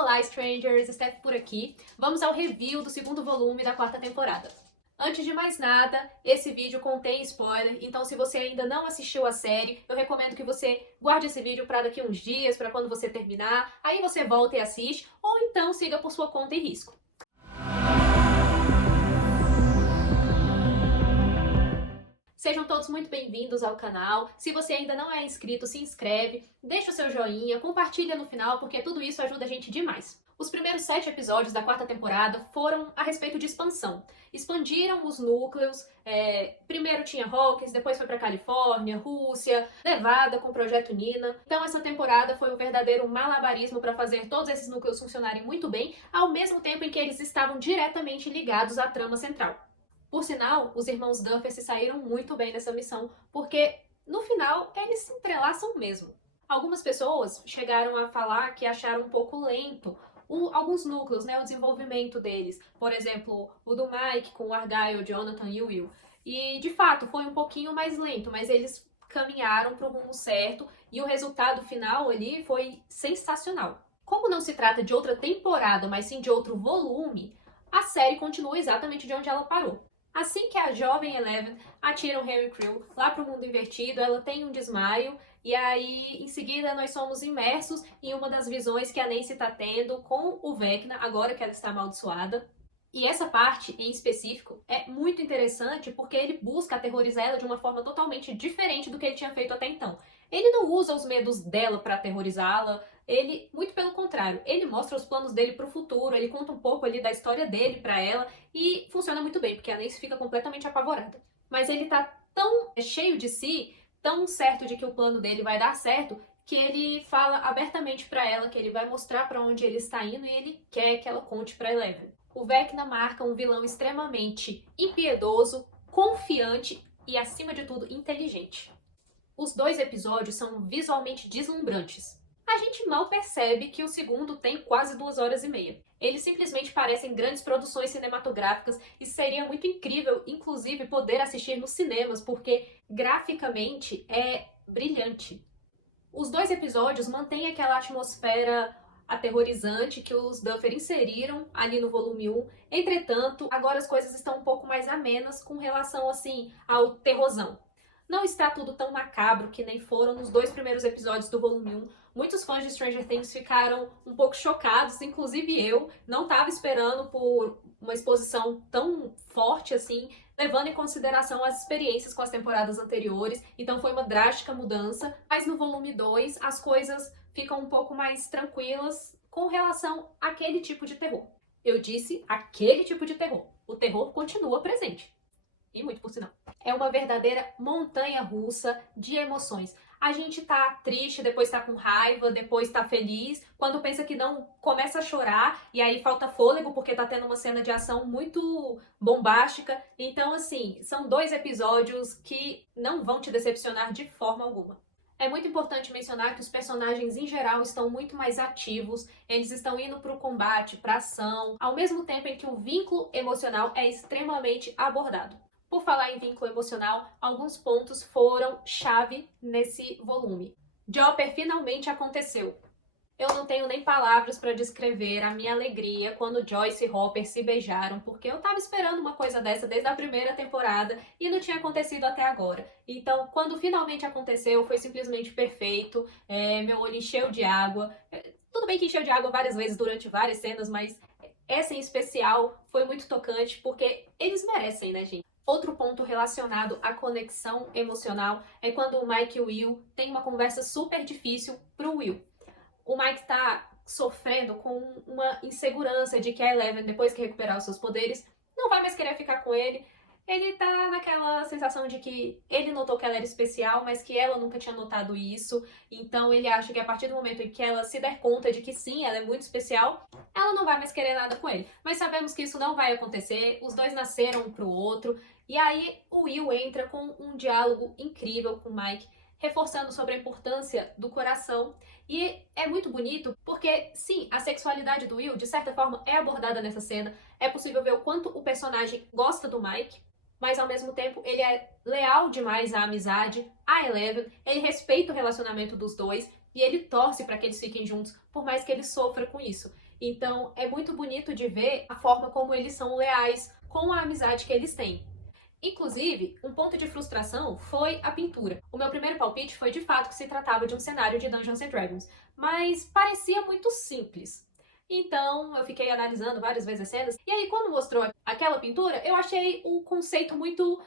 Olá, Strangers! Steph por aqui. Vamos ao review do segundo volume da quarta temporada. Antes de mais nada, esse vídeo contém spoiler, então se você ainda não assistiu a série, eu recomendo que você guarde esse vídeo para daqui uns dias, para quando você terminar, aí você volta e assiste, ou então siga por sua conta e risco. Sejam todos muito bem-vindos ao canal. Se você ainda não é inscrito, se inscreve, deixa o seu joinha, compartilha no final, porque tudo isso ajuda a gente demais. Os primeiros 7 episódios da quarta temporada foram a respeito de expansão. Expandiram os núcleos, primeiro tinha Hawkins, depois foi pra Califórnia, Rússia, Nevada com o Projeto Nina. Então essa temporada foi um verdadeiro malabarismo para fazer todos esses núcleos funcionarem muito bem, ao mesmo tempo em que eles estavam diretamente ligados à trama central. Por sinal, os irmãos Duffer se saíram muito bem nessa missão, porque, no final, eles se entrelaçam mesmo. Algumas pessoas chegaram a falar que acharam um pouco lento alguns núcleos, o desenvolvimento deles. Por exemplo, o do Mike com o Argyle, o Jonathan e o Will. E, de fato, foi um pouquinho mais lento, mas eles caminharam para o rumo certo e o resultado final ali foi sensacional. Como não se trata de outra temporada, mas sim de outro volume, a série continua exatamente de onde ela parou. Assim que a jovem Eleven atira o Harry Creel lá pro mundo invertido, ela tem um desmaio, e aí em seguida nós somos imersos em uma das visões que a Nancy tá tendo com o Vecna, agora que ela está amaldiçoada. E essa parte, em específico, é muito interessante porque ele busca aterrorizar ela de uma forma totalmente diferente do que ele tinha feito até então. Ele não usa os medos dela para aterrorizá-la, ele, muito pelo contrário, ele mostra os planos dele pro futuro, ele conta um pouco ali da história dele para ela e funciona muito bem, porque a Nancy fica completamente apavorada. Mas ele tá tão cheio de si, tão certo de que o plano dele vai dar certo, que ele fala abertamente para ela que ele vai mostrar para onde ele está indo e ele quer que ela conte para Eleven. O Vecna marca um vilão extremamente impiedoso, confiante e, acima de tudo, inteligente. Os 2 episódios são visualmente deslumbrantes. A gente mal percebe que o segundo tem quase 2 horas e meia. Eles simplesmente parecem grandes produções cinematográficas e seria muito incrível, inclusive, poder assistir nos cinemas, porque graficamente é brilhante. Os 2 episódios mantêm aquela atmosfera aterrorizante que os Duffer inseriram ali no volume 1. Entretanto, agora as coisas estão um pouco mais amenas com relação, assim, ao terrorzão. Não está tudo tão macabro que nem foram nos 2 primeiros episódios do volume 1. Muitos fãs de Stranger Things ficaram um pouco chocados, inclusive eu. Não estava esperando por uma exposição tão forte assim, levando em consideração as experiências com as temporadas anteriores. Então foi uma drástica mudança. Mas no volume 2 as coisas ficam um pouco mais tranquilas com relação àquele tipo de terror. Eu disse aquele tipo de terror. O terror continua presente. E muito por sinal. É uma verdadeira montanha-russa de emoções. A gente tá triste, depois tá com raiva, depois tá feliz. Quando pensa que não, começa a chorar e aí falta fôlego porque tá tendo uma cena de ação muito bombástica. Então, assim, são 2 episódios que não vão te decepcionar de forma alguma. É muito importante mencionar que os personagens em geral estão muito mais ativos, eles estão indo para o combate, para ação, ao mesmo tempo em que o vínculo emocional é extremamente abordado. Por falar em vínculo emocional, alguns pontos foram chave nesse volume. Chopper finalmente aconteceu. Eu não tenho nem palavras para descrever a minha alegria quando Joyce e Hopper se beijaram, porque eu tava esperando uma coisa dessa desde a primeira temporada e não tinha acontecido até agora. Então, quando finalmente aconteceu, foi simplesmente perfeito. Meu olho encheu de água. Tudo bem que encheu de água várias vezes durante várias cenas, mas essa em especial foi muito tocante, porque eles merecem, né, gente? Outro ponto relacionado à conexão emocional é quando o Mike e o Will têm uma conversa super difícil pro Will. O Mike tá sofrendo com uma insegurança de que a Eleven, depois que recuperar os seus poderes, não vai mais querer ficar com ele. Ele tá naquela sensação de que ele notou que ela era especial, mas que ela nunca tinha notado isso. Então ele acha que a partir do momento em que ela se der conta de que sim, ela é muito especial, ela não vai mais querer nada com ele. Mas sabemos que isso não vai acontecer, os 2 nasceram um pro outro. E aí o Will entra com um diálogo incrível com o Mike, reforçando sobre a importância do coração. E é muito bonito porque, sim, a sexualidade do Will, de certa forma, é abordada nessa cena. É possível ver o quanto o personagem gosta do Mike, mas ao mesmo tempo ele é leal demais à amizade, à Eleven, ele respeita o relacionamento dos 2 e ele torce para que eles fiquem juntos, por mais que ele sofra com isso. Então é muito bonito de ver a forma como eles são leais com a amizade que eles têm. Inclusive, um ponto de frustração foi a pintura. O meu primeiro palpite foi de fato que se tratava de um cenário de Dungeons and Dragons, mas parecia muito simples. Então, eu fiquei analisando várias vezes as cenas, e aí quando mostrou aquela pintura, eu achei o conceito muito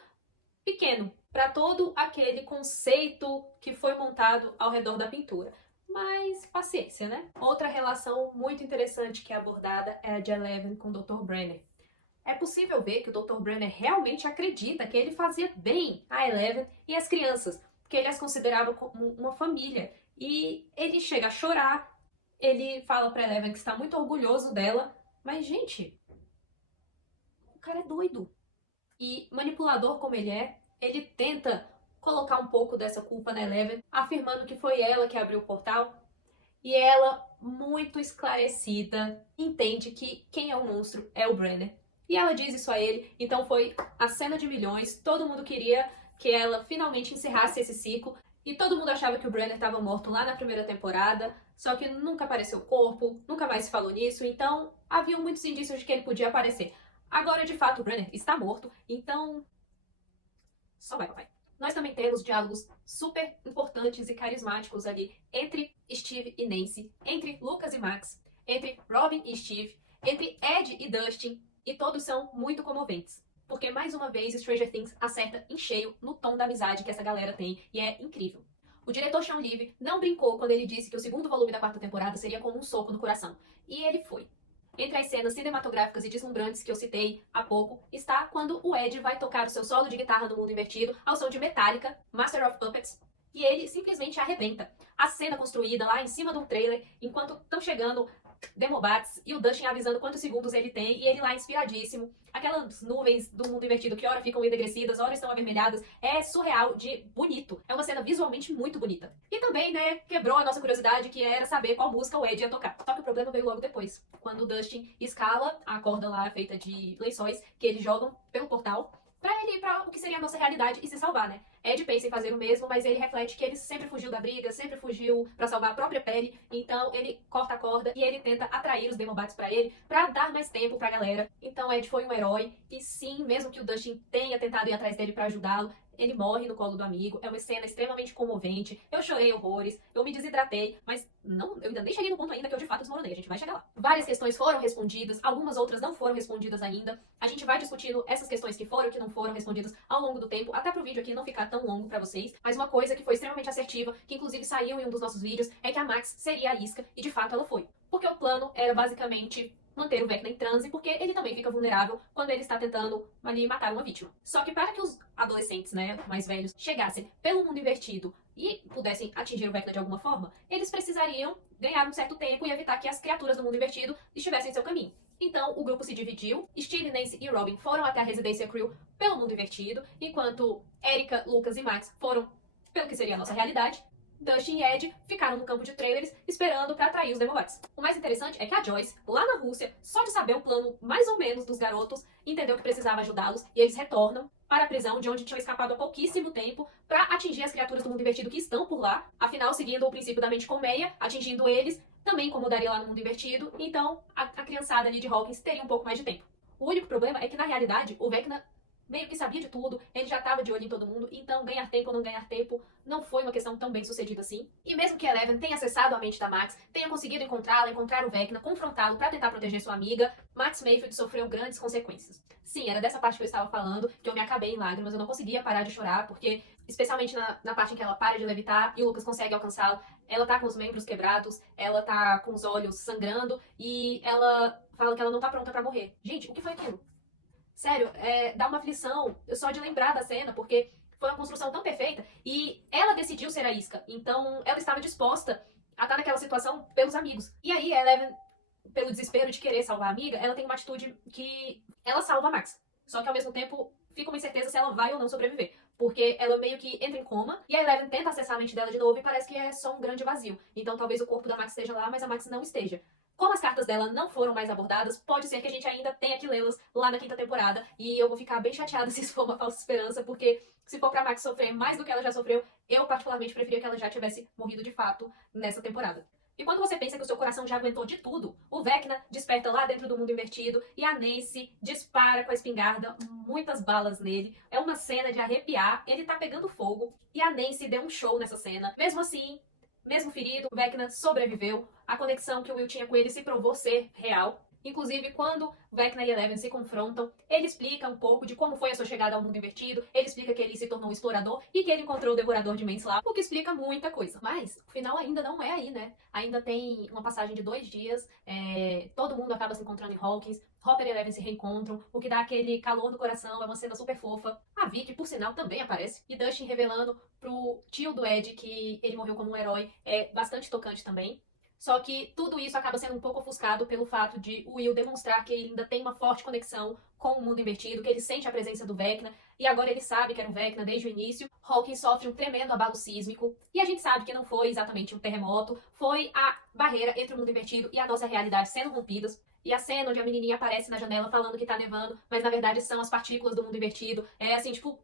pequeno para todo aquele conceito que foi montado ao redor da pintura. Mas paciência, né? Outra relação muito interessante que é abordada é a de Eleven com o Dr. Brenner. É possível ver que o Dr. Brenner realmente acredita que ele fazia bem a Eleven e as crianças, que ele as considerava como uma família. E ele chega a chorar, ele fala pra Eleven que está muito orgulhoso dela, mas, gente, o cara é doido. E manipulador como ele tenta colocar um pouco dessa culpa na Eleven, afirmando que foi ela que abriu o portal. E ela, muito esclarecida, entende que quem é o monstro é o Brenner. E ela diz isso a ele, então foi a cena de milhões, todo mundo queria que ela finalmente encerrasse esse ciclo, e todo mundo achava que o Brenner estava morto lá na primeira temporada, só que nunca apareceu o corpo, nunca mais se falou nisso, então havia muitos indícios de que ele podia aparecer. Agora, de fato, o Brenner está morto, então só vai, papai. Nós também temos diálogos super importantes e carismáticos ali entre Steve e Nancy, entre Lucas e Max, entre Robin e Steve, entre Ed e Dustin, e todos são muito comoventes. Porque, mais uma vez, Stranger Things acerta em cheio no tom da amizade que essa galera tem, e é incrível. O diretor Sean Levy não brincou quando ele disse que o segundo volume da quarta temporada seria como um soco no coração. E ele foi. Entre as cenas cinematográficas e deslumbrantes que eu citei há pouco, está quando o Ed vai tocar o seu solo de guitarra no mundo invertido ao som de Metallica, Master of Puppets, e ele simplesmente arrebenta. A cena construída lá em cima de um trailer, enquanto estão chegando Demobats e o Dustin avisando quantos segundos ele tem, e ele lá inspiradíssimo. Aquelas nuvens do mundo invertido que ora ficam enegrecida, ora estão avermelhadas. É surreal de bonito. É uma cena visualmente muito bonita. E também, né, quebrou a nossa curiosidade, que era saber qual música o Ed ia tocar. Só que o problema veio logo depois, quando o Dustin escala a corda lá feita de lençóis que eles jogam pelo portal pra ele ir pra o que seria a nossa realidade e se salvar, né? Ed pensa em fazer o mesmo, mas ele reflete que ele sempre fugiu da briga, sempre fugiu pra salvar a própria pele, então ele corta a corda e ele tenta atrair os Demobats pra ele, pra dar mais tempo pra galera. Então Ed foi um herói, e sim, mesmo que o Dustin tenha tentado ir atrás dele pra ajudá-lo, ele morre no colo do amigo. É uma cena extremamente comovente. Eu chorei horrores, eu me desidratei, mas não, eu ainda nem cheguei no ponto ainda que eu de fato desmoronei. A gente vai chegar lá. Várias questões foram respondidas, algumas outras não foram respondidas ainda. A gente vai discutindo essas questões que foram e que não foram respondidas ao longo do tempo, até pro vídeo aqui não ficar tão longo pra vocês. Mas uma coisa que foi extremamente assertiva, que inclusive saiu em um dos nossos vídeos, é que a Max seria a isca, e de fato ela foi. Porque o plano era basicamente manter o Vecna em transe, porque ele também fica vulnerável quando ele está tentando ali matar uma vítima. Só que para que os adolescentes, né, mais velhos, chegassem pelo mundo invertido e pudessem atingir o Vecna de alguma forma, eles precisariam ganhar um certo tempo e evitar que as criaturas do mundo invertido estivessem em seu caminho. Então, o grupo se dividiu, Steve, Nancy e Robin foram até a residência Crew pelo mundo invertido, enquanto Erica, Lucas e Max foram pelo que seria a nossa realidade. Dustin e Ed ficaram no campo de trailers esperando pra atrair os Demobats. O mais interessante é que a Joyce, lá na Rússia, só de saber o plano mais ou menos dos garotos, entendeu que precisava ajudá-los, e eles retornam para a prisão de onde tinham escapado há pouquíssimo tempo pra atingir as criaturas do mundo invertido que estão por lá. Afinal, seguindo o princípio da mente colmeia, atingindo eles também incomodaria lá no mundo invertido, então a criançada ali de Hawkins teria um pouco mais de tempo. O único problema é que, na realidade, o Vecna meio que sabia de tudo, ele já estava de olho em todo mundo, então ganhar tempo ou não ganhar tempo não foi uma questão tão bem sucedida assim. E mesmo que Eleven tenha acessado a mente da Max, tenha conseguido encontrá-la, encontrar o Vecna, confrontá-lo para tentar proteger sua amiga, Max Mayfield sofreu grandes consequências. Sim, era dessa parte que eu estava falando, que eu me acabei em lágrimas, eu não conseguia parar de chorar, porque, especialmente na parte em que ela para de levitar e o Lucas consegue alcançá-la, ela tá com os membros quebrados, ela tá com os olhos sangrando, e ela fala que ela não tá pronta para morrer. Gente, o que foi aquilo? Sério, dá uma aflição só de lembrar da cena, porque foi uma construção tão perfeita e ela decidiu ser a isca, então ela estava disposta a estar naquela situação pelos amigos. E aí, a Eleven, pelo desespero de querer salvar a amiga, ela tem uma atitude que ela salva a Max. Só que ao mesmo tempo fica uma incerteza se ela vai ou não sobreviver. Porque ela meio que entra em coma e a Eleven tenta acessar a mente dela de novo e parece que é só um grande vazio. Então talvez o corpo da Max esteja lá, mas a Max não esteja. Como as cartas dela não foram mais abordadas, pode ser que a gente ainda tenha que lê-las lá na quinta temporada. E eu vou ficar bem chateada se isso for uma falsa esperança, porque se for pra Max sofrer mais do que ela já sofreu, eu particularmente preferia que ela já tivesse morrido de fato nessa temporada. E quando você pensa que o seu coração já aguentou de tudo, o Vecna desperta lá dentro do mundo invertido e a Nancy dispara com a espingarda muitas balas nele. É uma cena de arrepiar, ele tá pegando fogo e a Nancy deu um show nessa cena. Mesmo assim, mesmo ferido, o Vecna sobreviveu. A conexão que o Will tinha com ele se provou ser real. Inclusive, quando Vecna e Eleven se confrontam, ele explica um pouco de como foi a sua chegada ao mundo invertido, ele explica que ele se tornou um explorador e que ele encontrou o Devorador de Mentes lá, o que explica muita coisa. Mas o final ainda não é aí, né? Ainda tem uma passagem de 2 dias, todo mundo acaba se encontrando em Hawkins, Hopper e Eleven se reencontram, o que dá aquele calor no coração, é uma cena super fofa. A Vicky, por sinal, também aparece, e Dustin revelando pro tio do Ed que ele morreu como um herói é bastante tocante também. Só que tudo isso acaba sendo um pouco ofuscado pelo fato de o Will demonstrar que ele ainda tem uma forte conexão com o mundo invertido, que ele sente a presença do Vecna, e agora ele sabe que era um Vecna desde o início. Hawkins sofre um tremendo abalo sísmico, e a gente sabe que não foi exatamente um terremoto, foi a barreira entre o mundo invertido e a nossa realidade sendo rompidas. E a cena onde a menininha aparece na janela falando que tá nevando, mas na verdade são as partículas do mundo invertido. É assim, tipo,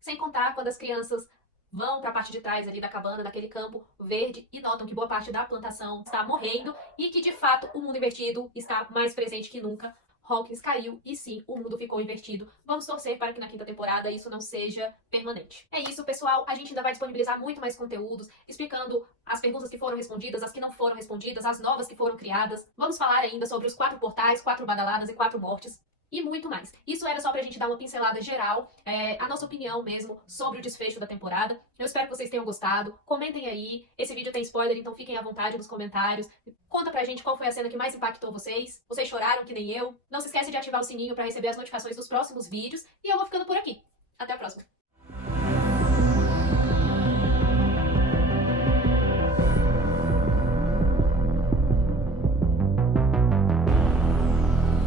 sem contar quando as crianças vão para a parte de trás ali da cabana, daquele campo verde, e notam que boa parte da plantação está morrendo e que, de fato, o mundo invertido está mais presente que nunca. Hawkins caiu e sim, o mundo ficou invertido. Vamos torcer para que na 5ª temporada isso não seja permanente. É isso, pessoal. A gente ainda vai disponibilizar muito mais conteúdos, explicando as perguntas que foram respondidas, as que não foram respondidas, as novas que foram criadas. Vamos falar ainda sobre os 4 portais, 4 badaladas e 4 mortes. E muito mais. Isso era só pra gente dar uma pincelada geral, a nossa opinião mesmo sobre o desfecho da temporada. Eu espero que vocês tenham gostado. Comentem aí. Esse vídeo tem spoiler, então fiquem à vontade nos comentários. Conta pra gente qual foi a cena que mais impactou vocês. Vocês choraram que nem eu. Não se esquece de ativar o sininho pra receber as notificações dos próximos vídeos. E eu vou ficando por aqui. Até a próxima.